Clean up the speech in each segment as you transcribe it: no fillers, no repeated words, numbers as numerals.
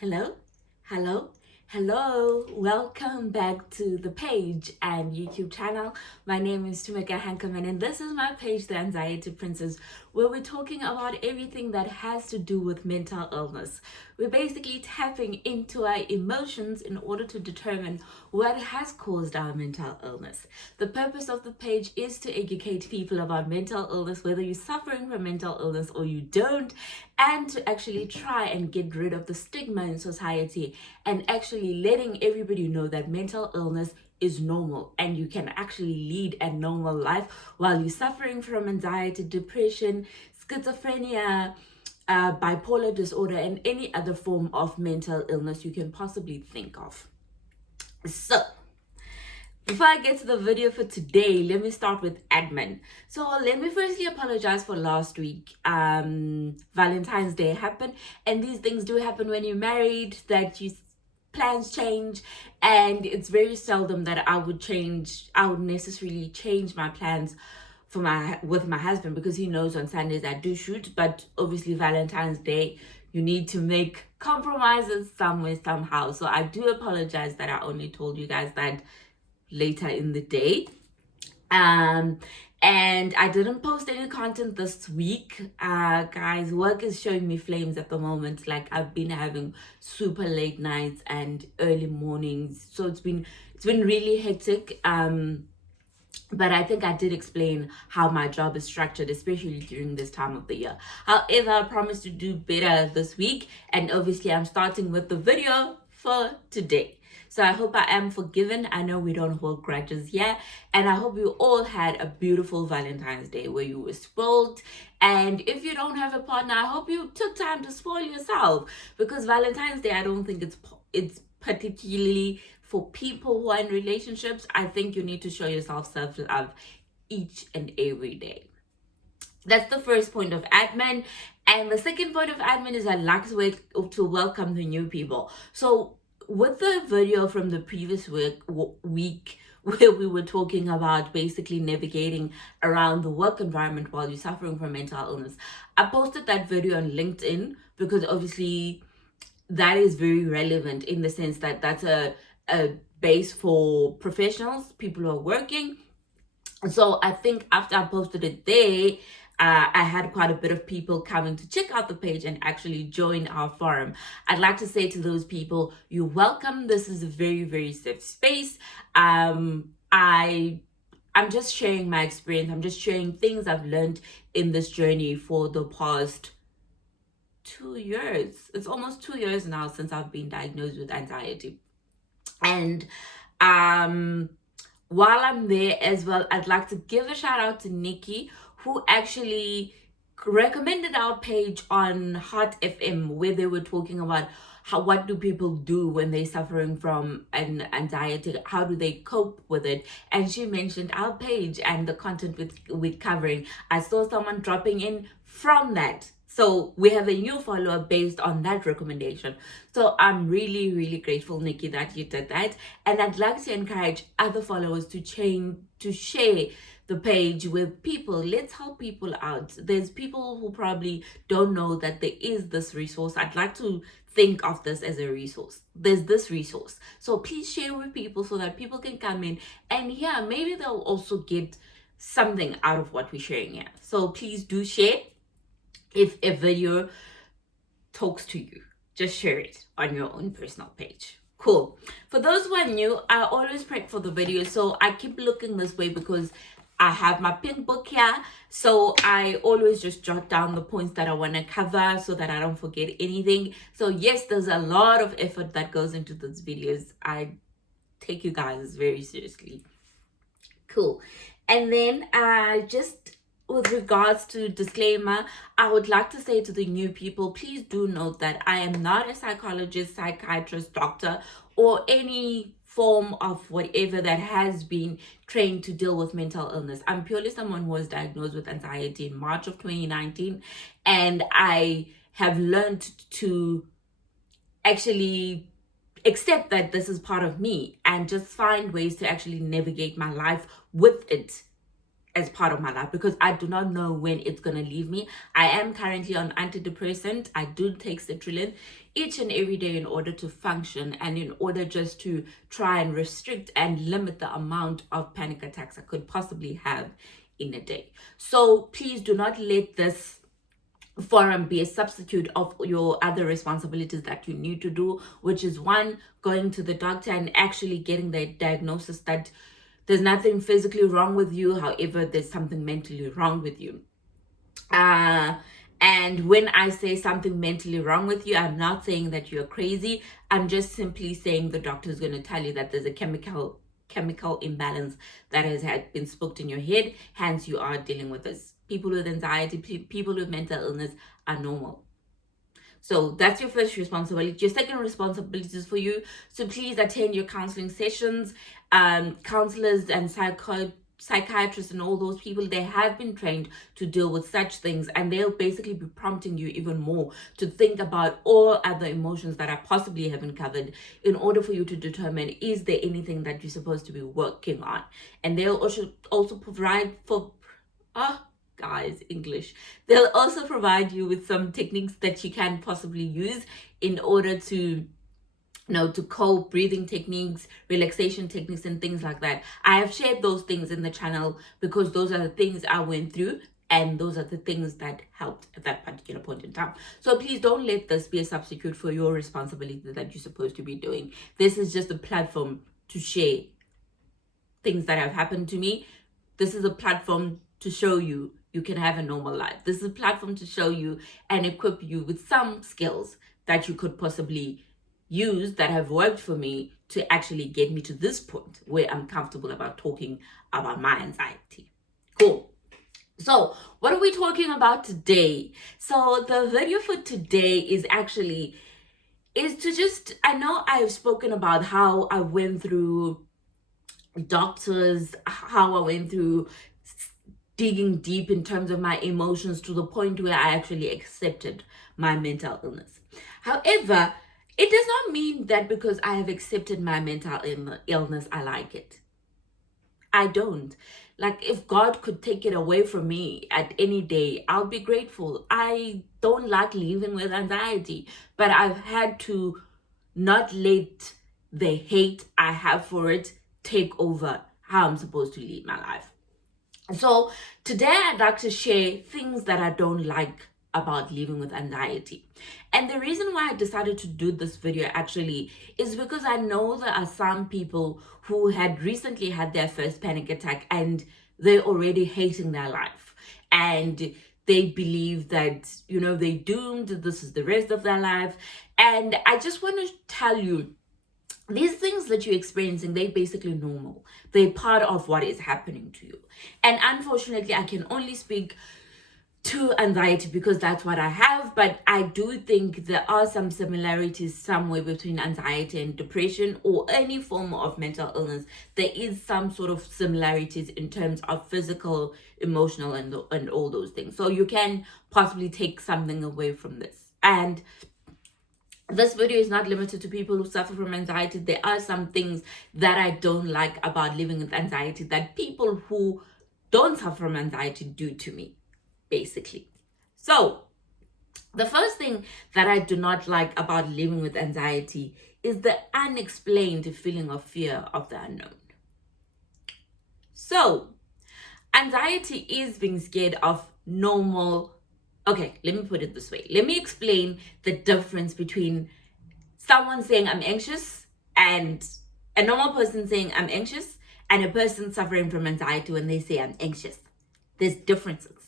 Hello, hello, hello. Welcome back to the page and YouTube channel. My name is Tumeka Hankerman, and this is my page, The Anxiety Princess, where we're talking about everything that has to do with mental illness. We're basically tapping into our emotions in order to determine what has caused our mental illness. The purpose of the page is to educate people about mental illness, whether you're suffering from mental illness or you don't, and to actually try and get rid of the stigma in society and actually letting everybody know that mental illness is normal and you can actually lead a normal life while you're suffering from anxiety, depression, schizophrenia, bipolar disorder, and any other form of mental illness you can possibly think of. So, before I get to the video for today, let me start with admin. So let me firstly apologize for last week. Valentine's Day happened, and these things do happen when you're married, that you plans change, and it's very seldom that I would necessarily change my plans with my husband, because he knows on Sundays I do shoot, but obviously Valentine's Day you need to make compromises somewhere somehow. So I do apologize that I only told you guys that later in the day. And I didn't post any content this week. Guys, work is showing me flames at the moment. Like, I've been having super late nights and early mornings, so it's been really hectic. But I think I did explain how my job is structured, especially during this time of the year. However, I promise to do better this week, and obviously I'm starting with the video for today. So I hope I am forgiven. I know we don't hold grudges here. And I hope you all had a beautiful Valentine's Day where you were spoiled. And if you don't have a partner, I hope you took time to spoil yourself. Because Valentine's Day, I don't think it's particularly for people who are in relationships. I think you need to show yourself self-love each and every day. That's the first point of admin. And the second point of admin is I'd like to welcome the new people. So with the video from the previous week where we were talking about basically navigating around the work environment while you're suffering from mental illness, I posted that video on LinkedIn because obviously that is very relevant, in the sense that that's a base for professionals, people who are working. So I think after I posted it there, I had quite a bit of people coming to check out the page and actually join our forum. I'd like to say to those people, you're welcome. This is a very, very safe space. I'm just sharing my experience. I'm just sharing things I've learned in this journey for the past 2 years. It's almost 2 years now since I've been diagnosed with anxiety. And while I'm there as well, I'd like to give a shout out to Nikki, who actually recommended our page on Heart FM, where they were talking about what do people do when they're suffering from an anxiety, how do they cope with it. And she mentioned our page and the content we're covering. I saw someone dropping in from that. So we have a new follower based on that recommendation. So I'm really, really grateful, Nikki, that you did that. And I'd like to encourage other followers to share the page with people. Let's help people out. There's people who probably don't know that there is this resource. I'd like to think of this as a resource. There's this resource. So please share with people so that people can come in and maybe they'll also get something out of what we're sharing here. So please do share. If a video talks to you, just share it on your own personal page. Cool. For those who are new, I always prep for the video, so I keep looking this way because I have my pink book here. So I always just jot down the points that I want to cover so that I don't forget anything. So yes, there's a lot of effort that goes into these videos. I take you guys very seriously. Cool. And then just with regards to disclaimer, I would like to say to the new people, please do note that I am not a psychologist, psychiatrist, doctor, or any form of whatever that has been trained to deal with mental illness. I'm purely someone who was diagnosed with anxiety in March of 2019, and I have learned to actually accept that this is part of me and just find ways to actually navigate my life with it as part of my life, because I do not know when it's going to leave me. I am currently on antidepressant. I do take sertraline each and every day in order to function, and in order just to try and restrict and limit the amount of panic attacks I could possibly have in a day. So please do not let this forum be a substitute of your other responsibilities that you need to do, which is one, going to the doctor and actually getting the diagnosis that there's nothing physically wrong with you, however there's something mentally wrong with you. And when I say something mentally wrong with you, I'm not saying that you're crazy. I'm just simply saying the doctor is going to tell you that there's a chemical imbalance that has been spooked in your head, hence you are dealing with this. People with anxiety, people with mental illness are normal. So that's your first responsibility. Your second responsibility is for you. So please attend your counseling sessions. Counselors and psychiatrists and all those people, they have been trained to deal with such things, and they'll basically be prompting you even more to think about all other emotions that I possibly haven't covered, in order for you to determine, is there anything that you're supposed to be working on. And they'll also provide for English. They'll also provide you with some techniques that you can possibly use in order to to cope, breathing techniques, relaxation techniques, and things like that. I have shared those things in the channel because those are the things I went through, and those are the things that helped at that particular point in time. So please don't let this be a substitute for your responsibility that you're supposed to be doing. This is just a platform to share things that have happened to me. This is a platform to show you can have a normal life. This is a platform to show you and equip you with some skills that you could possibly use that have worked for me to actually get me to this point where I'm comfortable about talking about my anxiety. Cool. So what are we talking about today? So the video for today is to just, I know I've spoken about how I went through doctors, how I went through digging deep in terms of my emotions to the point where I actually accepted my mental illness. However, it does not mean that because I have accepted my mental illness, I like it. I don't. Like, if God could take it away from me at any day, I'll be grateful. I don't like living with anxiety, but I've had to not let the hate I have for it take over how I'm supposed to lead my life. So today I'd like to share things that I don't like about living with anxiety. And the reason why I decided to do this video actually is because I know there are some people who had recently had their first panic attack and they're already hating their life. And they believe that, they're doomed, this is the rest of their life. And I just want to tell you, these things that you're experiencing, they're basically normal. They're part of what is happening to you. And unfortunately, I can only speak to anxiety because that's what I have. But I do think there are some similarities somewhere between anxiety and depression, or any form of mental illness. There is some sort of similarities in terms of physical, emotional, and all those things. So you can possibly take something away from this. And this video is not limited to people who suffer from anxiety. There are some things that I don't like about living with anxiety that people who don't suffer from anxiety do to me, basically. So the first thing that I do not like about living with anxiety is the unexplained feeling of fear of the unknown. So anxiety is being scared of normal. Okay, let me put it this way. Let me explain the difference between someone saying I'm anxious and a normal person saying I'm anxious, and a person suffering from anxiety when they say I'm anxious. There's differences.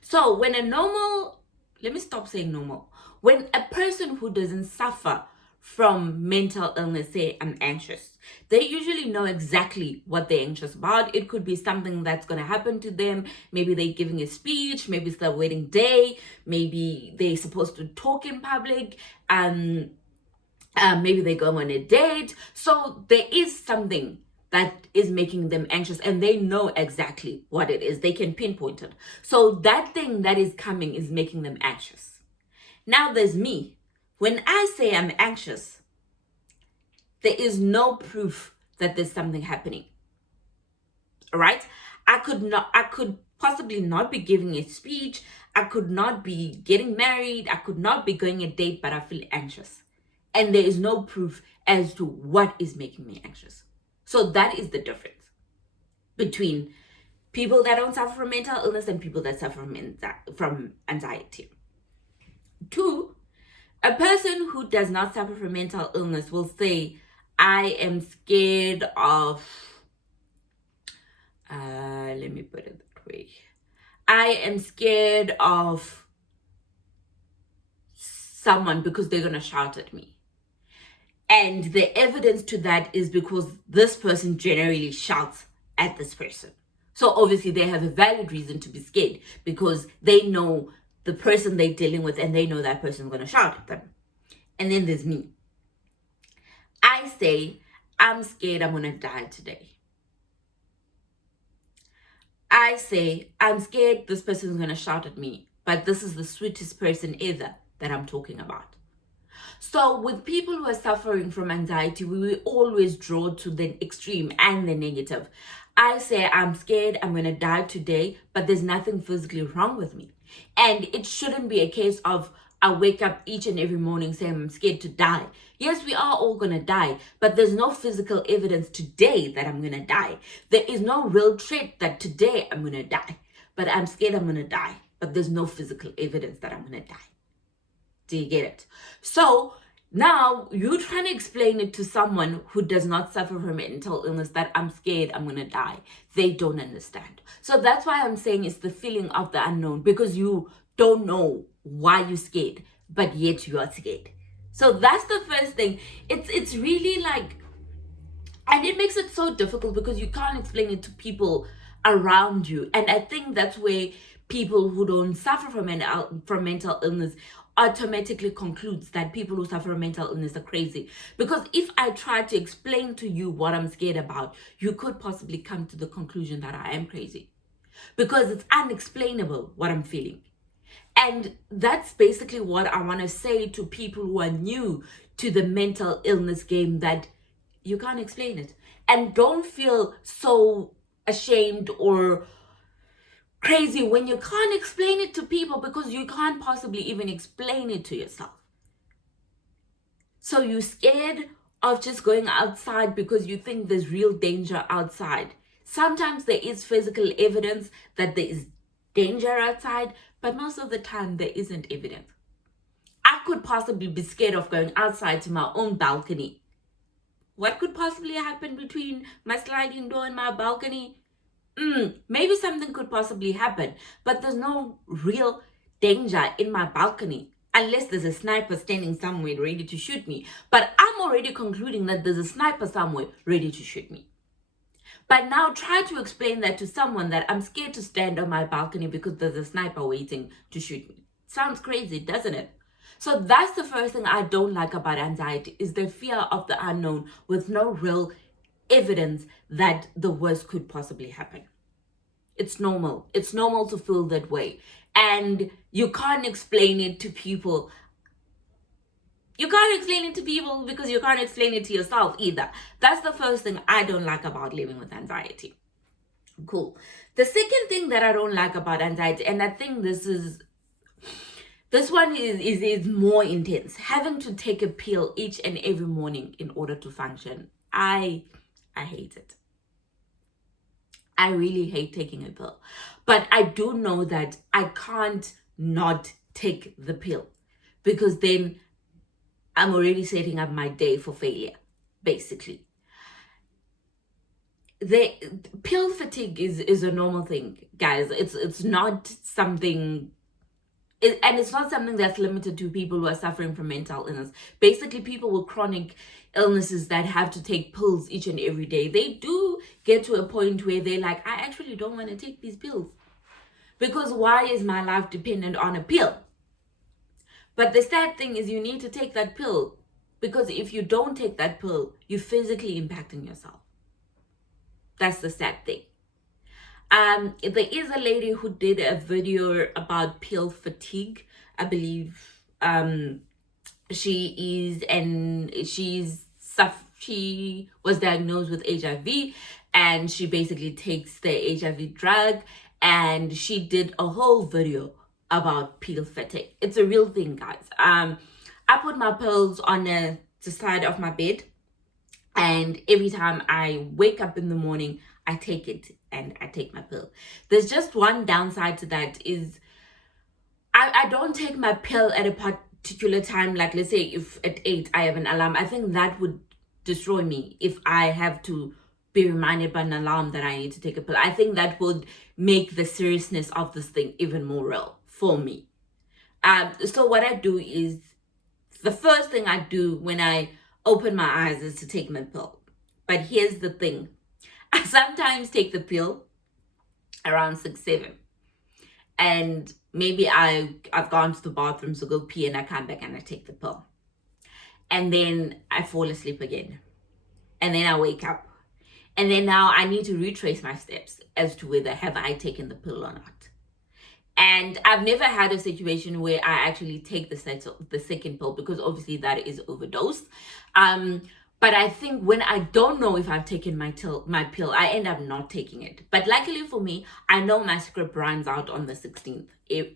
So when let me stop saying normal. When a person who doesn't suffer from mental illness say I'm anxious, they usually know exactly what they're anxious about. It could be something that's going to happen to them. Maybe they're giving a speech, maybe it's their wedding day, maybe they're supposed to talk in public, maybe they go on a date. So there is something that is making them anxious, and they know exactly what it is. They can pinpoint it. So that thing that is coming is making them anxious. Now there's me. When I say I'm anxious, there is no proof that there's something happening. All right? I could possibly not be giving a speech. I could not be getting married. I could not be going a date, but I feel anxious. And there is no proof as to what is making me anxious. So that is the difference between people that don't suffer from mental illness and people that suffer from anxiety. Two, a person who does not suffer from mental illness will say, I am scared of, let me put it that way. I am scared of someone because they're going to shout at me. And the evidence to that is because this person generally shouts at this person. So obviously they have a valid reason to be scared because they know the person they're dealing with and they know that person is going to shout at them. And then there's me. I say, I'm scared I'm going to die today. I say, I'm scared this person is going to shout at me, but this is the sweetest person ever that I'm talking about. So with people who are suffering from anxiety, we will always draw to the extreme and the negative. I say, I'm scared I'm going to die today, but there's nothing physically wrong with me. And it shouldn't be a case of I wake up each and every morning saying I'm scared to die. Yes, we are all going to die, but there's no physical evidence today that I'm going to die. There is no real threat that today I'm going to die, but I'm scared I'm going to die, but there's no physical evidence that I'm going to die. Do you get it? So now you're trying to explain it to someone who does not suffer from mental illness that I'm scared I'm going to die. They don't understand. So that's why I'm saying it's the feeling of the unknown, because you don't know why you're scared, but yet you are scared. So that's the first thing. It's really like, and it makes it so difficult because you can't explain it to people around you. And I think that's where people who don't suffer from mental illness automatically concludes that people who suffer from mental illness are crazy. Because if I try to explain to you what I'm scared about, you could possibly come to the conclusion that I am crazy. Because it's unexplainable what I'm feeling. And that's basically what I want to say to people who are new to the mental illness game, that you can't explain it. And don't feel so ashamed or crazy when you can't explain it to people, because you can't possibly even explain it to yourself. So you're scared of just going outside because you think there's real danger outside. Sometimes there is physical evidence that there is danger outside, but most of the time there isn't evidence. I could possibly be scared of going outside to my own balcony. What could possibly happen between my sliding door and my balcony? Maybe something could possibly happen, but there's no real danger in my balcony unless there's a sniper standing somewhere ready to shoot me. But I'm already concluding that there's a sniper somewhere ready to shoot me. But now try to explain that to someone, that I'm scared to stand on my balcony because there's a sniper waiting to shoot me. Sounds crazy, doesn't it? So that's the first thing I don't like about anxiety, is the fear of the unknown with no real evidence that the worst could possibly happen. It's normal. It's normal to feel that way. And you can't explain it to people. You can't explain it to people because you can't explain it to yourself either. That's the first thing I don't like about living with anxiety. Cool. The second thing that I don't like about anxiety, and I think this one is more intense, having to take a pill each and every morning in order to function. I hate it. I really hate taking a pill. But I do know that I can't not take the pill, because then I'm already setting up my day for failure, basically. The pill fatigue is a normal thing, guys. It's not something, and it's not something that's limited to people who are suffering from mental illness. Basically, people with chronic illnesses that have to take pills each and every day, they do get to a point where they're like, I actually don't want to take these pills, because why is my life dependent on a pill? But the sad thing is, you need to take that pill, because if you don't take that pill, you're physically impacting yourself. That's the sad thing. There is a lady who did a video about pill fatigue. I believe she She was diagnosed with HIV, and she basically takes the HIV drug, and she did a whole video about pill fatigue. It's a real thing, guys. I put my pills on the side of my bed, and every time I wake up in the morning, I take it and I take my pill. There's just one downside to that is I don't take my pill at a particular time. Like, let's say if at 8 I have an alarm, I think that would destroy me if I have to be reminded by an alarm that I need to take a pill. I think that would make the seriousness of this thing even more real for me. So what I do is, the first thing I do when I open my eyes is to take my pill. But here's the thing. I sometimes take the pill around 6, 7. And maybe I've gone to the bathroom to go pee, and I come back and I take the pill. And then I fall asleep again. And then I wake up. And then now I need to retrace my steps as to whether have I taken the pill or not. And I've never had a situation where I actually take the second pill, because obviously that is overdose. But I think when I don't know if I've taken my pill, I end up not taking it. But luckily for me, I know my script runs out on the 16th.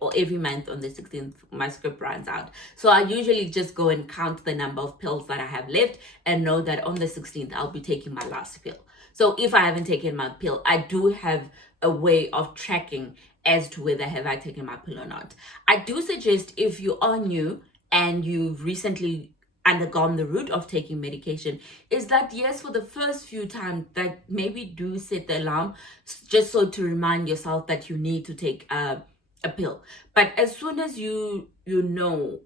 Or every month on the 16th, my script runs out. So I usually just go and count the number of pills that I have left and know that on the 16th, I'll be taking my last pill. So if I haven't taken my pill, I do have a way of tracking as to whether have I taken my pill or not. I do suggest, if you are new and you've recently undergone the route of taking medication, is that yes, for the first few times, that maybe do set the alarm just so to remind yourself that you need to take a pill. But as soon as you know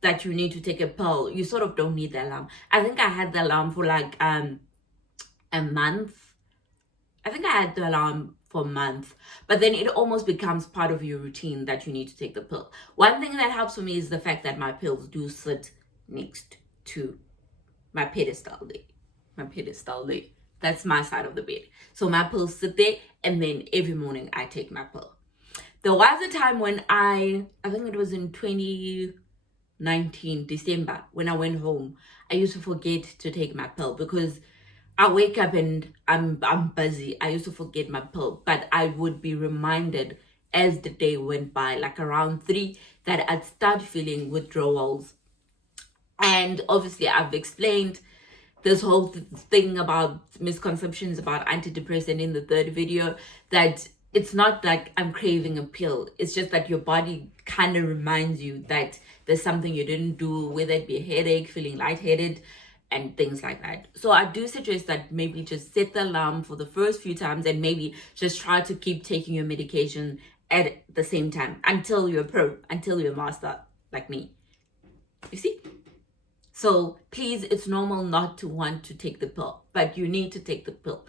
that you need to take a pill, you sort of don't need the alarm. I think I had the alarm for like a month. I think I had the alarm for a month, but then it almost becomes part of your routine that you need to take the pill. One thing that helps for me is the fact that my pills do sit next to my pedestal there. That's my side of the bed. So my pills sit there, and then every morning I take my pill. There was a time when I think it was in 2019 December, when I went home, I used to forget to take my pill because I wake up and I'm busy. I used to forget my pill, but I would be reminded as the day went by, like around 3, that I'd start feeling withdrawals. And obviously I've explained this whole thing about misconceptions about antidepressant in the third video, that it's not like I'm craving a pill. It's just that your body kind of reminds you that there's something you didn't do, whether it be a headache, feeling lightheaded, and things like that. So I do suggest that maybe just set the alarm for the first few times, and maybe just try to keep taking your medication at the same time until you're a pro, until you're a master like me. You see? So please, it's normal not to want to take the pill, but you need to take the pill.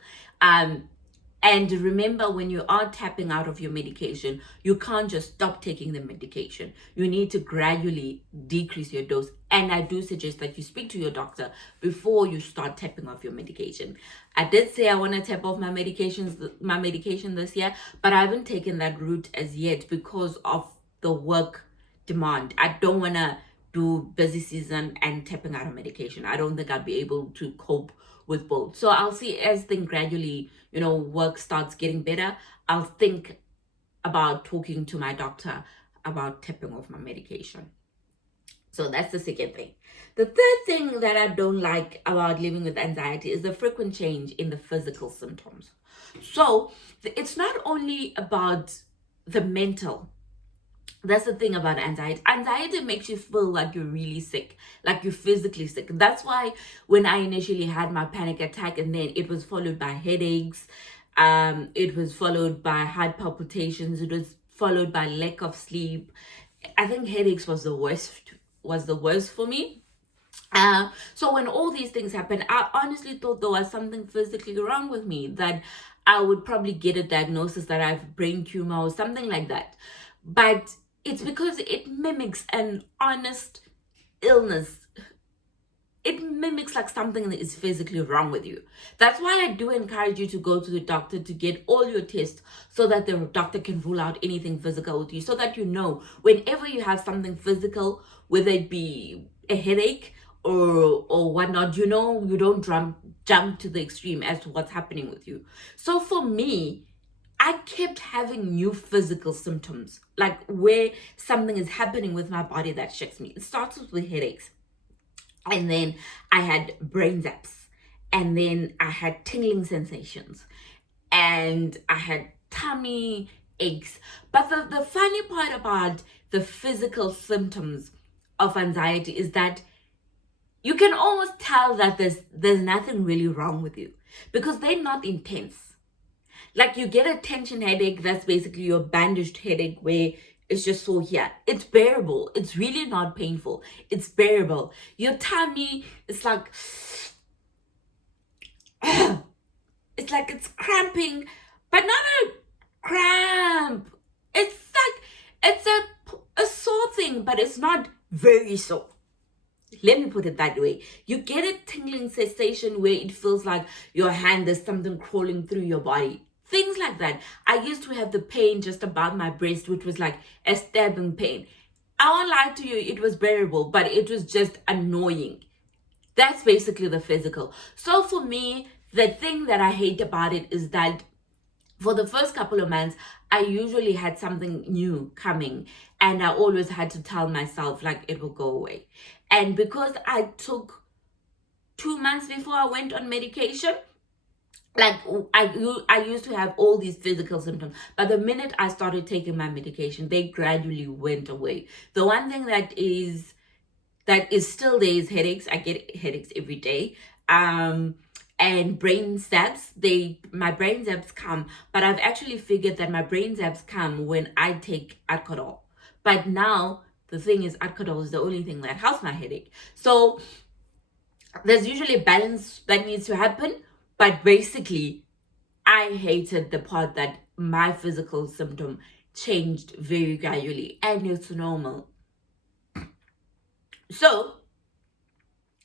And remember, when you are tapping out of your medication, you can't just stop taking the medication. You need to gradually decrease your dose. And I do suggest that you speak to your doctor before you start tapping off your medication. I did say I want to tap off my medication this year, but I haven't taken that route as yet because of the work demand. I don't want to do busy season and tapping out of medication. I don't think I'll be able to cope with both. So I'll see as things gradually, work starts getting better, I'll think about talking to my doctor about tapping off my medication. So that's the second thing. The third thing that I don't like about living with anxiety is the frequent change in the physical symptoms. So it's not only about the mental. That's the thing about anxiety. Anxiety makes you feel like you're really sick, like you're physically sick. That's why when I initially had my panic attack, and then it was followed by headaches, it was followed by heart palpitations, it was followed by lack of sleep. I think headaches was the worst for me. So when all these things happened, I honestly thought there was something physically wrong with me, that I would probably get a diagnosis that I have brain tumor or something like that. But it's because it mimics an honest illness. It mimics like something that is physically wrong with you. That's why I do encourage you to go to the doctor to get all your tests, so that the doctor can rule out anything physical with you, so that whenever you have something physical, whether it be a headache or whatnot, you know, you don't jump to the extreme as to what's happening with you. So for me, I kept having new physical symptoms, like where something is happening with my body that shakes me. It starts with headaches, and then I had brain zaps, and then I had tingling sensations, and I had tummy aches. But the funny part about the physical symptoms of anxiety is that you can almost tell that there's nothing really wrong with you because they're not intense. Like you get a tension headache, that's basically your bandaged headache where it's just so here. It's bearable. It's really not painful. It's bearable. Your tummy, it's like it's like it's cramping, but not a cramp. It's like it's a sore thing, but it's not very sore. Let me put it that way. You get a tingling sensation where it feels like your hand, there's something crawling through your body. Things like that. I used to have the pain just above my breast, which was like a stabbing pain. I won't lie to you, it was bearable, but it was just annoying. That's basically the physical. So for me, the thing that I hate about it is that for the first couple of months, I usually had something new coming, and I always had to tell myself, like, it will go away. And because I took 2 months before I went on medication, like I used to have all these physical symptoms, but the minute I started taking my medication, they gradually went away. The one thing that is still there is headaches. I get headaches every day. And brain zaps. My brain zaps come, but I've actually figured that my brain zaps come when I take alcohol. But now the thing is, alcohol is the only thing that helps my headache. So there's usually a balance that needs to happen. But basically, I hated the part that my physical symptom changed very gradually, and it's normal. So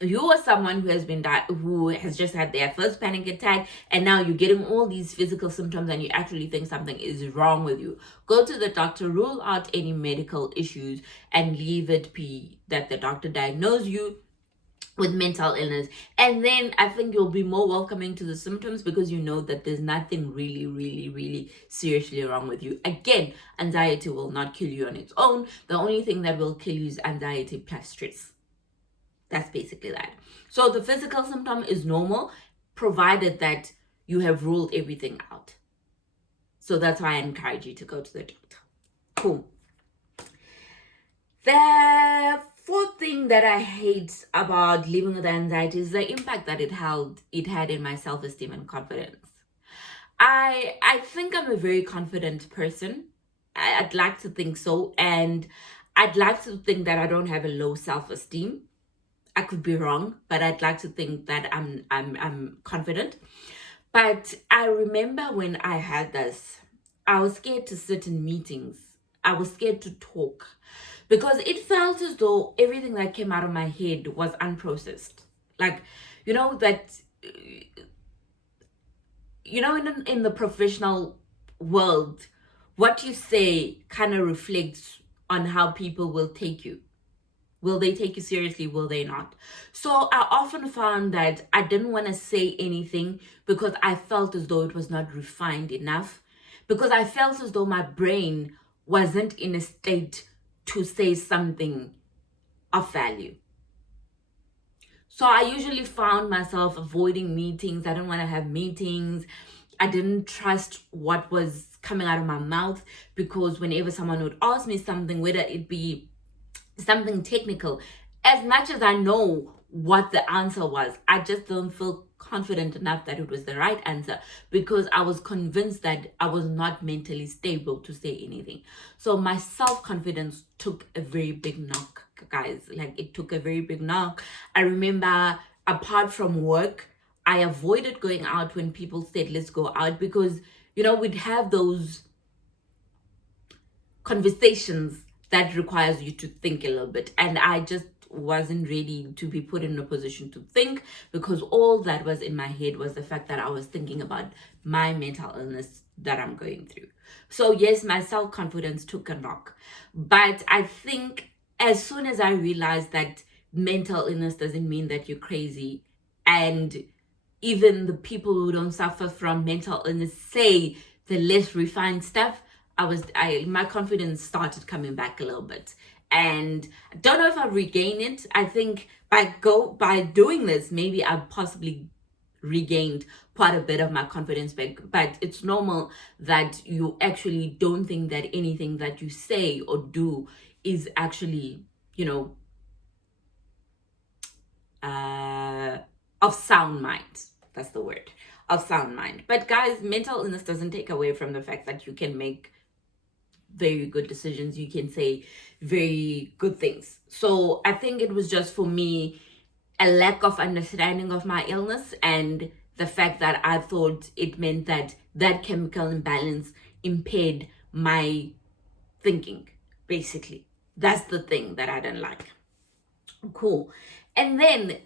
you are someone who has just had their first panic attack, and now you're getting all these physical symptoms and you actually think something is wrong with you. Go to the doctor, rule out any medical issues, and leave it be that the doctor diagnosed you with mental illness. And then I think you'll be more welcoming to the symptoms because you know that there's nothing really, really, really seriously wrong with you. Again, anxiety will not kill you on its own. The only thing that will kill you is anxiety plus stress. That's basically that. So the physical symptom is normal, provided that you have ruled everything out. So that's why I encourage you to go to the doctor. Cool. The fourth thing that I hate about living with anxiety is the impact that it had in my self-esteem and confidence. I think I'm a very confident person. I'd like to think so, and I'd like to think that I don't have a low self-esteem. I could be wrong, but I'd like to think that I'm confident. But I remember when I had this, I was scared to sit in meetings. I was scared to talk because it felt as though everything that came out of my head was unprocessed. Like, you know, that, you know, in the professional world, what you say kind of reflects on how people will take you. Will they take you seriously? Will they not? So I often found that I didn't want to say anything because I felt as though it was not refined enough, because I felt as though my brain wasn't in a state to say something of value. So I usually found myself avoiding meetings. I didn't want to have meetings. I didn't trust what was coming out of my mouth because whenever someone would ask me something, whether it be something technical, as much as I know what the answer was, I just don't feel confident enough that it was the right answer because I was convinced that I was not mentally stable to say anything. So my self-confidence took a very big knock, guys. Like, it took a very big knock. I remember, apart from work, I avoided going out when people said let's go out because, you know, we'd have those conversations that requires you to think a little bit, and I just wasn't ready to be put in a position to think because all that was in my head was the fact that I was thinking about my mental illness that I'm going through. So yes, my self-confidence took a knock, but I think as soon as I realized that mental illness doesn't mean that you're crazy. And even the people who don't suffer from mental illness say the less refined stuff. My confidence started coming back a little bit. And I don't know if I've regained it. I think by doing this, maybe I've possibly regained quite a bit of my confidence back. But it's normal that you actually don't think that anything that you say or do is actually, of sound mind. That's the word, of sound mind. But guys, mental illness doesn't take away from the fact that you can make very good decisions. You can say very good things. So I think it was just for me a lack of understanding of my illness, and the fact that I thought it meant that chemical imbalance impaired my thinking, basically. That's the thing that I didn't like. Cool. And then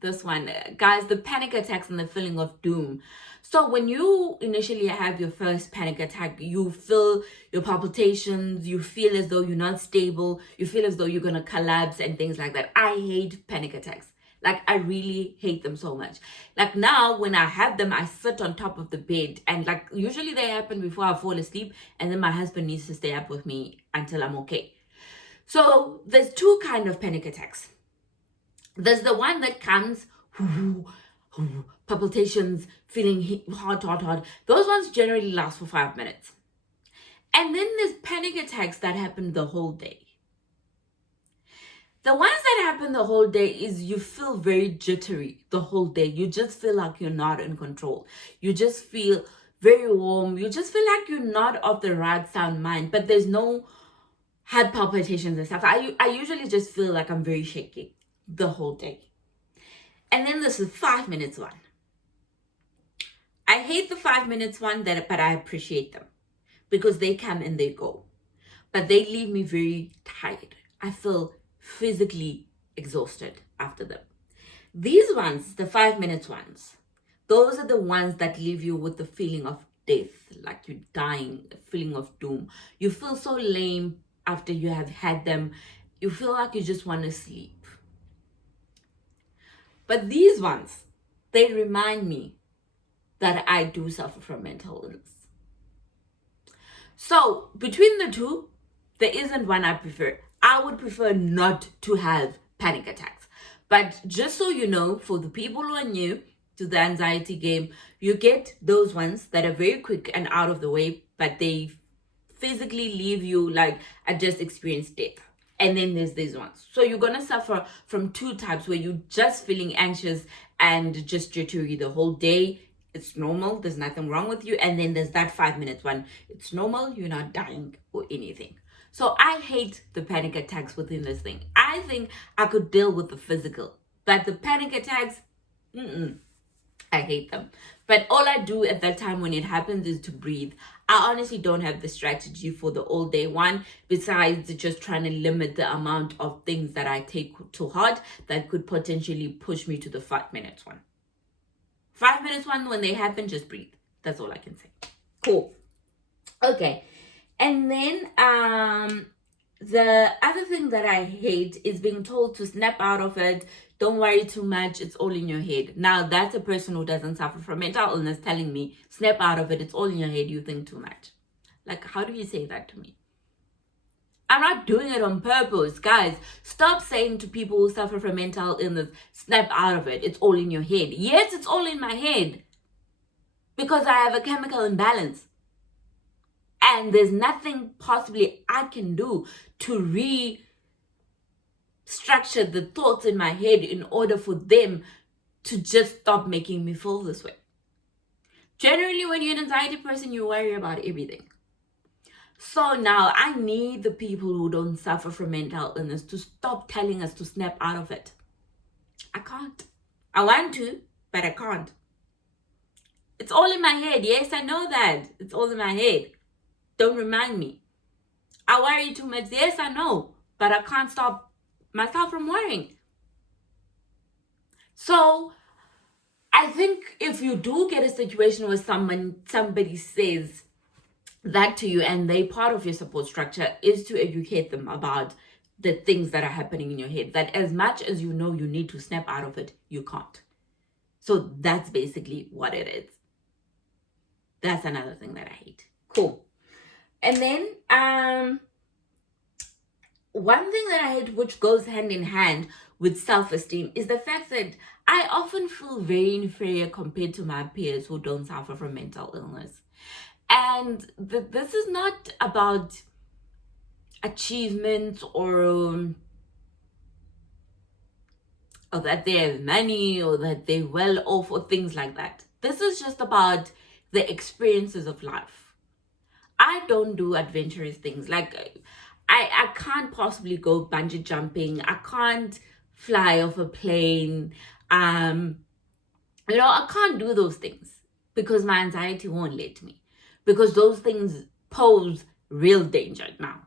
this one, guys, the panic attacks and the feeling of doom. So when you initially have your first panic attack, you feel your palpitations, you feel as though you're not stable, you feel as though you're going to collapse and things like that. I hate panic attacks. Like, I really hate them so much. Like, now when I have them, I sit on top of the bed, and like usually they happen before I fall asleep, and then my husband needs to stay up with me until I'm okay. So there's two kind of panic attacks. There's the one that comes, palpitations, feeling hot. Those ones generally last for 5 minutes. And then there's panic attacks that happen the whole day. The ones that happen the whole day is you feel very jittery the whole day. You just feel like you're not in control. You just feel very warm. You just feel like you're not of the right sound mind, but there's no heart palpitations and stuff. I usually just feel like I'm very shaky the whole day. And then this is 5 minutes one. I hate the 5 minutes one, but I appreciate them because they come and they go. But they leave me very tired. I feel physically exhausted after them. These ones, the 5 minutes ones, those are the ones that leave you with the feeling of death, like you're dying, a feeling of doom. You feel so lame after you have had them. You feel like you just want to sleep. But these ones, they remind me that I do suffer from mental illness. So between the two, there isn't one I prefer. I would prefer not to have panic attacks. But just so you know, for the people who are new to the anxiety game, you get those ones that are very quick and out of the way, but they physically leave you like I just experienced death. And then there's these ones. So you're going to suffer from two types where you're just feeling anxious and just jittery the whole day. It's normal. There's nothing wrong with you. And then there's that 5 minutes one. It's normal. You're not dying or anything. So I hate the panic attacks within this thing. I think I could deal with the physical, but the panic attacks, I hate them. But all I do at that time when it happens is to breathe. I honestly don't have the strategy for the all day one, besides just trying to limit the amount of things that I take to heart that could potentially push me to the 5 minutes one. 5 minutes one, when they happen, just breathe. That's all I can say. Cool. Okay. And then the other thing that I hate is being told to snap out of it. Don't worry too much. It's all in your head. Now, that's a person who doesn't suffer from mental illness telling me, snap out of it. It's all in your head. You think too much. Like, how do you say that to me? I'm not doing it on purpose. Guys, stop saying to people who suffer from mental illness, snap out of it. It's all in your head. Yes, it's all in my head. Because I have a chemical imbalance. And there's nothing possibly I can do to restructure the thoughts in my head in order for them to just stop making me feel this way. Generally, when you're an anxiety person, you worry about everything. So now I need the people who don't suffer from mental illness to stop telling us to snap out of it. I can't. I want to, but I can't. It's all in my head. Yes, I know that. It's all in my head. Don't remind me. I worry too much. Yes, I know, but I can't stop myself from worrying. So I think if you do get a situation where somebody says that to you and they part of your support structure, is to educate them about the things that are happening in your head, that as much as you know you need to snap out of it, you can't. So that's basically what it is. That's another thing that I hate. Cool. And then one thing that I hate, which goes hand in hand with self-esteem, is the fact that I often feel very inferior compared to my peers who don't suffer from mental illness. And this is not about achievements or that they have money or that they're well off or things like that. This is just about the experiences of life. I don't do adventurous things. Like I can't possibly go bungee jumping. I can't fly off a plane. I can't do those things because my anxiety won't let me. Because those things pose real danger now.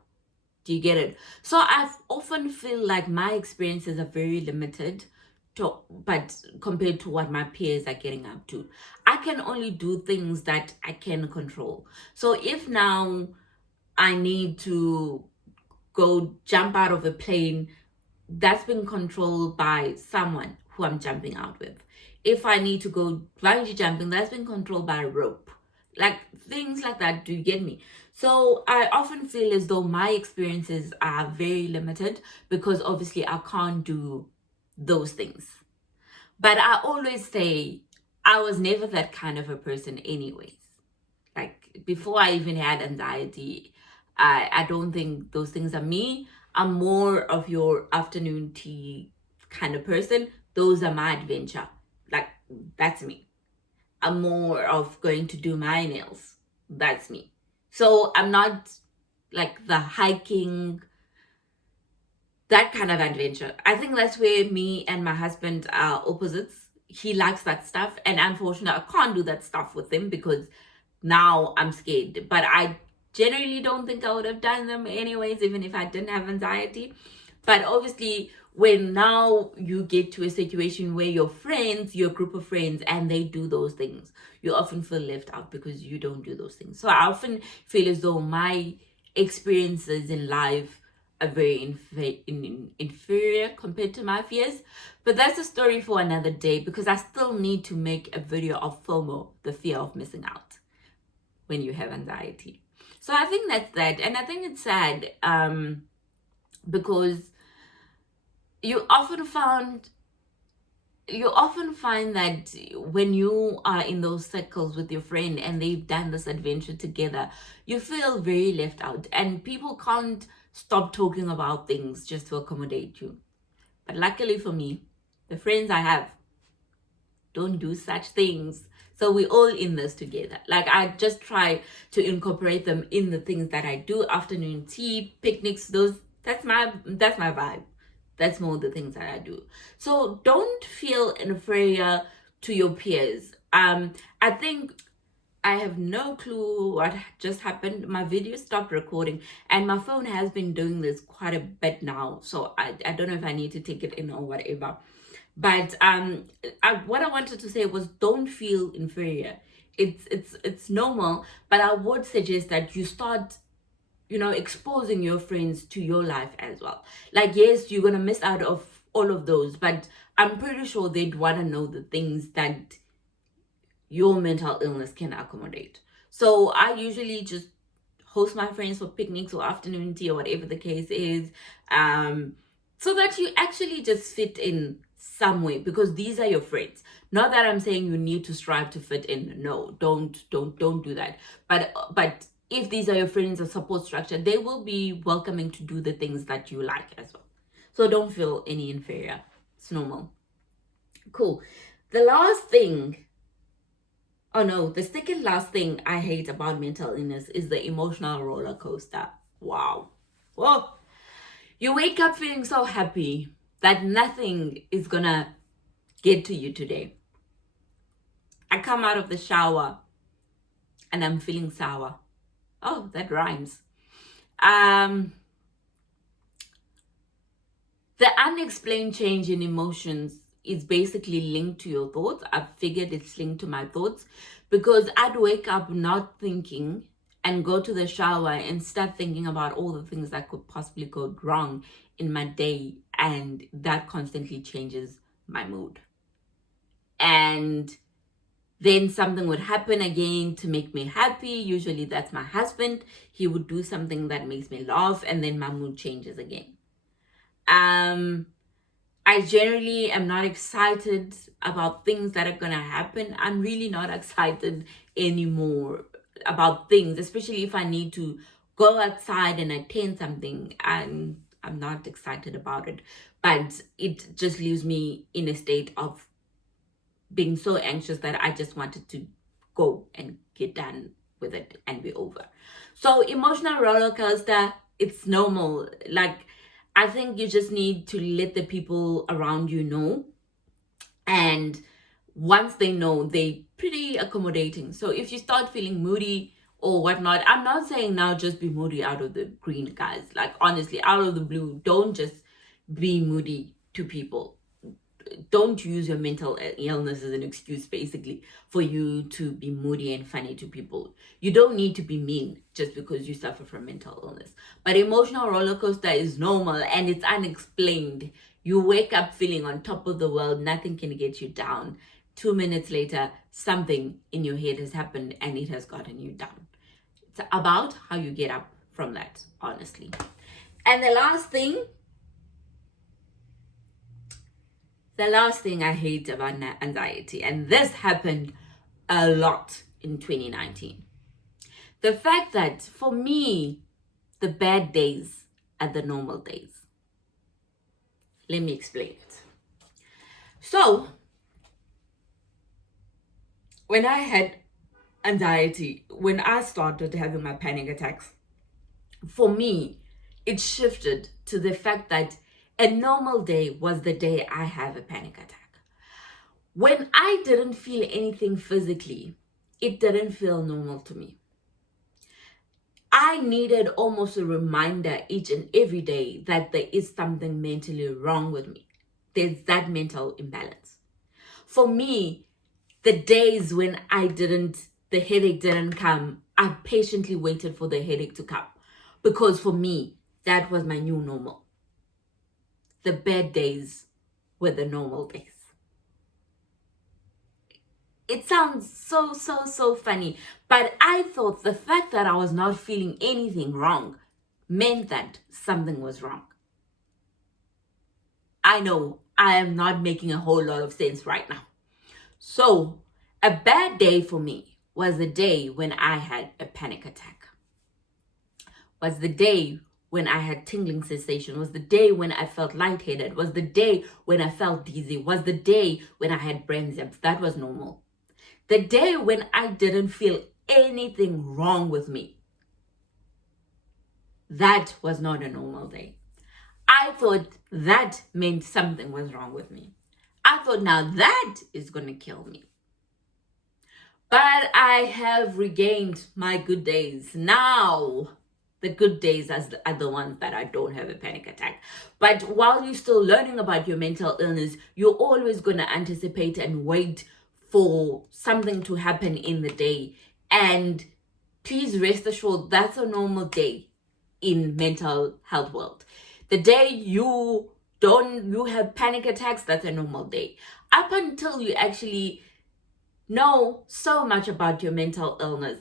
Do you get it? So I often feel like my experiences are very limited but compared to what my peers are getting up to. I can only do things that I can control. So if now I need to go jump out of a plane, that's been controlled by someone who I'm jumping out with. If I need to go bungee jumping, that's been controlled by a rope. Like things like that. Do you get me? So I often feel as though my experiences are very limited because obviously I can't do those things. But I always say I was never that kind of a person anyways. Like before I even had anxiety, I don't think those things are me. I'm more of your afternoon tea kind of person. Those are my adventure. Like that's me. I'm more of going to do my nails. That's me. So I'm not like the hiking, that kind of adventure. I think that's where me and my husband are opposites. He likes that stuff, and unfortunately, I can't do that stuff with him because now I'm scared. But I generally don't think I would have done them anyways, even if I didn't have anxiety. But obviously, when now you get to a situation where your friends, your group of friends, and they do those things, you often feel left out because you don't do those things. So I often feel as though my experiences in life are very inferior compared to my fears. But that's a story for another day because I still need to make a video of FOMO, the fear of missing out, when you have anxiety. So I think that's that. And I think it's sad because you often find that when you are in those circles with your friend and they've done this adventure together, you feel very left out and people can't stop talking about things just to accommodate you. But luckily for me, the friends I have don't do such things. So we're all in this together. Like I just try to incorporate them in the things that I do. Afternoon tea, picnics, that's my vibe. That's more the things that I do. So don't feel inferior to your peers. I think I have no clue what just happened. My video stopped recording and my phone has been doing this quite a bit now. So I don't know if I need to take it in or whatever. But what I wanted to say was don't feel inferior. It's normal, but I would suggest that you start exposing your friends to your life as well. Like, yes, you're gonna miss out of all of those, but I'm pretty sure they'd want to know the things that your mental illness can accommodate. So I usually just host my friends for picnics or afternoon tea or whatever the case is, so that you actually just fit in some way, because these are your friends. Not that I'm saying you need to strive to fit in. No, don't do that. But if these are your friends or support structure, they will be welcoming to do the things that you like as well. So don't feel any inferior. It's normal. Cool. The second last thing I hate about mental illness is the emotional roller coaster. Wow. Whoa. You wake up feeling so happy that nothing is gonna get to you today. I come out of the shower and I'm feeling sour. Oh, that rhymes. The unexplained change in emotions is basically linked to your thoughts. I've figured it's linked to my thoughts because I'd wake up not thinking and go to the shower and start thinking about all the things that could possibly go wrong in my day, and that constantly changes my mood. And then something would happen again to make me happy. Usually that's my husband. He would do something that makes me laugh, and then my mood changes again. I generally am not excited about things that are gonna happen. I'm really not excited anymore about things, especially if I need to go outside and attend something. I'm not excited about it, but it just leaves me in a state of being so anxious that I just wanted to go and get done with it and be over. So emotional roller coaster, it's normal. Like, I think you just need to let the people around you know, and once they know, they pretty accommodating. So if you start feeling moody or whatnot, I'm not saying now just be moody out of the green, guys. Like, honestly, out of the blue, don't just be moody to people. Don't use your mental illness as an excuse, basically, for you to be moody and funny to people. You don't need to be mean just because you suffer from mental illness. But emotional roller coaster is normal and it's unexplained. You wake up feeling on top of the world, nothing can get you down. 2 minutes later, something in your head has happened and it has gotten you down. It's about how you get up from that, honestly. And the last thing I hate about anxiety, and this happened a lot in 2019, the fact that for me, the bad days are the normal days. Let me explain it. So, when I had anxiety, when I started having my panic attacks, for me, it shifted to the fact that a normal day was the day I have a panic attack. When I didn't feel anything physically, it didn't feel normal to me. I needed almost a reminder each and every day that there is something mentally wrong with me. There's that mental imbalance. For me, the days when the headache didn't come, I patiently waited for the headache to come. Because for me, that was my new normal. The bad days were the normal days. It sounds so funny, but I thought the fact that I was not feeling anything wrong meant that something was wrong. I know I am not making a whole lot of sense right now. So, a bad day for me was the day when I had a panic attack. Was the day when I had tingling sensation, was the day when I felt lightheaded, was the day when I felt dizzy, was the day when I had brain zaps. That was normal. The day when I didn't feel anything wrong with me, that was not a normal day. I thought that meant something was wrong with me. I thought, now that is going to kill me. But I have regained my good days. Now, the good days are the ones that I don't have a panic attack. But while you're still learning about your mental illness, you're always going to anticipate and wait for something to happen in the day. And please rest assured, that's a normal day in mental health world. The day you have panic attacks, that's a normal day. Up until you actually know so much about your mental illness,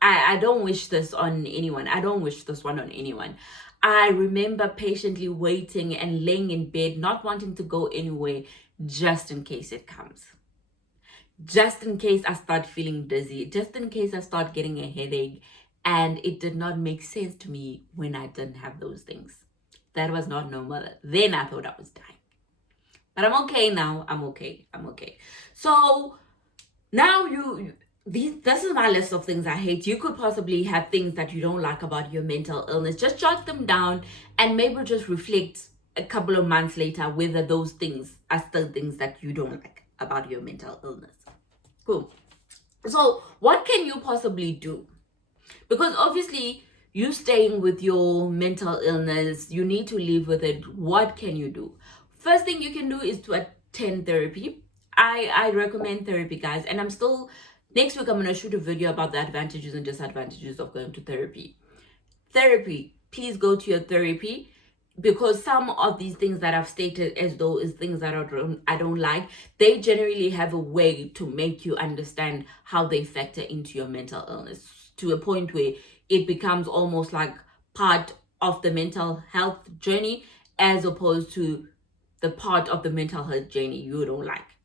I don't wish this on anyone. I don't wish this one on anyone. I remember patiently waiting and laying in bed, not wanting to go anywhere, just in case it comes. Just in case I start feeling dizzy, just in case I start getting a headache. And it did not make sense to me when I didn't have those things. That was not normal. Then I thought I was dying. But I'm okay now. I'm okay. So now this is my list of things I hate. You could possibly have things that you don't like about your mental illness. Just jot them down and maybe just reflect a couple of months later whether those things are still things that you don't like about your mental illness. Cool. So what can you possibly do? Because obviously you staying with your mental illness, you need to live with it. What can you do? First thing you can do is to attend therapy. I recommend therapy, guys. And next week I'm going to shoot a video about the advantages and disadvantages of going to therapy. Therapy. Please go to your therapy, because some of these things that I've stated as though is things that I don't like, they generally have a way to make you understand how they factor into your mental illness, to a point where it becomes almost like part of the mental health journey, as opposed to the part of the mental health journey you don't like.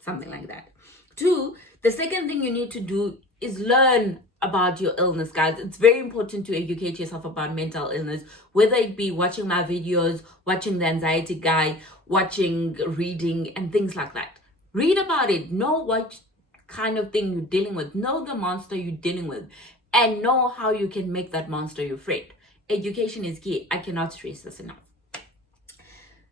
Something like that. Two, the second thing you need to do is learn about your illness, guys. It's very important to educate yourself about mental illness, whether it be watching my videos, watching the anxiety guide, watching, reading, and things like that. Read about it. Know what kind of thing you're dealing with. Know the monster you're dealing with, and know how you can make that monster your friend. Education is key. I cannot stress this enough.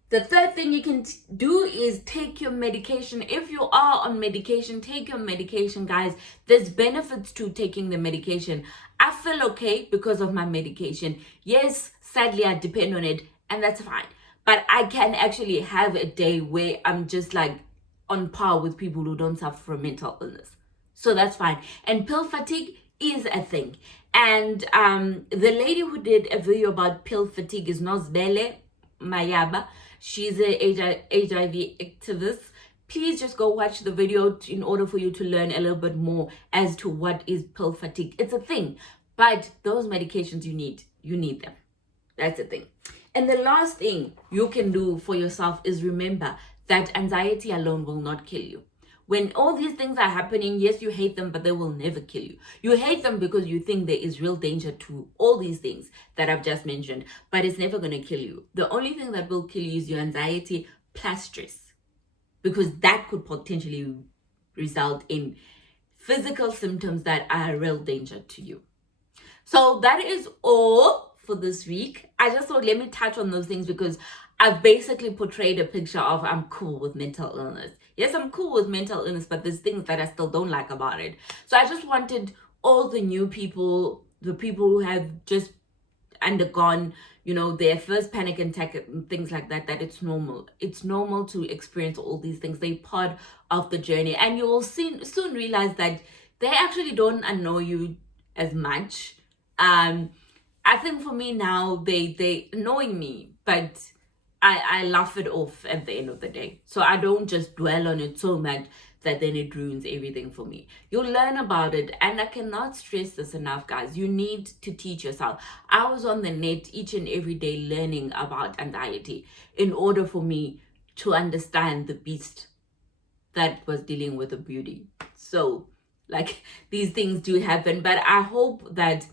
The third thing you can do is take your medication. If you are on medication, take your medication, guys. There's benefits to taking the medication. I feel okay because of my medication. Yes, sadly, I depend on it, and that's fine. But I can actually have a day where I'm just like on par with people who don't suffer from mental illness. So that's fine. And pill fatigue is a thing. And the lady who did a video about pill fatigue is Nozbele Mayaba. She's an HIV activist. Please just go watch the video in order for you to learn a little bit more as to what is pill fatigue. It's a thing, but those medications you need them. That's the thing. And the last thing you can do for yourself is remember that anxiety alone will not kill you. When all these things are happening, yes, you hate them, but they will never kill you. You hate them because you think there is real danger to all these things that I've just mentioned, but it's never going to kill you. The only thing that will kill you is your anxiety plus stress, because that could potentially result in physical symptoms that are a real danger to you. So that is all for this week. I just thought, let me touch on those things because I've basically portrayed a picture of I'm cool with mental illness. Yes, I'm cool with mental illness, but there's things that I still don't like about it. So I just wanted all the new people, the people who have just undergone, their first panic attack and things like that, that it's normal. It's normal to experience all these things. They're part of the journey. And you will soon realize that they actually don't annoy you as much. I think for me now, they annoy me, but I laugh it off at the end of the day. So I don't just dwell on it so much that then it ruins everything for me. You'll learn about it, and I cannot stress this enough, guys. You need to teach yourself. I was on the net each and every day learning about anxiety in order for me to understand the beast that was dealing with the beauty. So, these things do happen, but I hope that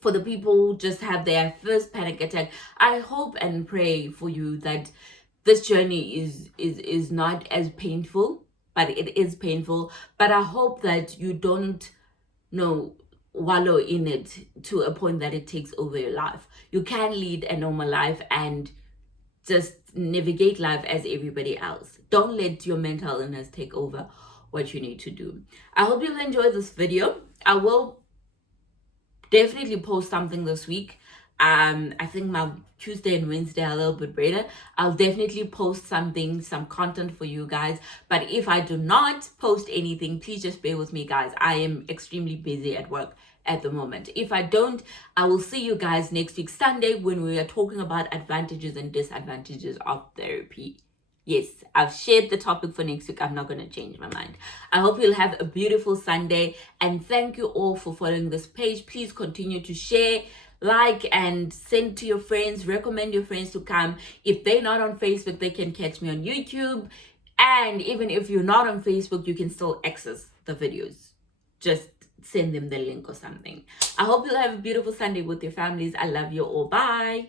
for the people who just have their first panic attack, I hope and pray for you that this journey is not as painful, but it is painful. But I hope that you don't wallow in it to a point that it takes over your life. You can lead a normal life and just navigate life as everybody else. Don't let your mental illness take over what you need to do. I hope you'll enjoy this video. I will definitely post something this week. I think my Tuesday and Wednesday are a little bit better. I'll definitely post some content for you guys. But if I do not post anything, please just bear with me, guys. I am extremely busy at work at the moment. If I don't, I will see you guys next week, Sunday, when we are talking about advantages and disadvantages of therapy. Yes, I've shared the topic for next week. I'm not going to change my mind. I hope you'll have a beautiful Sunday. And thank you all for following this page. Please continue to share, like, and send to your friends. Recommend your friends to come. If they're not on Facebook, they can catch me on YouTube. And even if you're not on Facebook, you can still access the videos. Just send them the link or something. I hope you'll have a beautiful Sunday with your families. I love you all. Bye.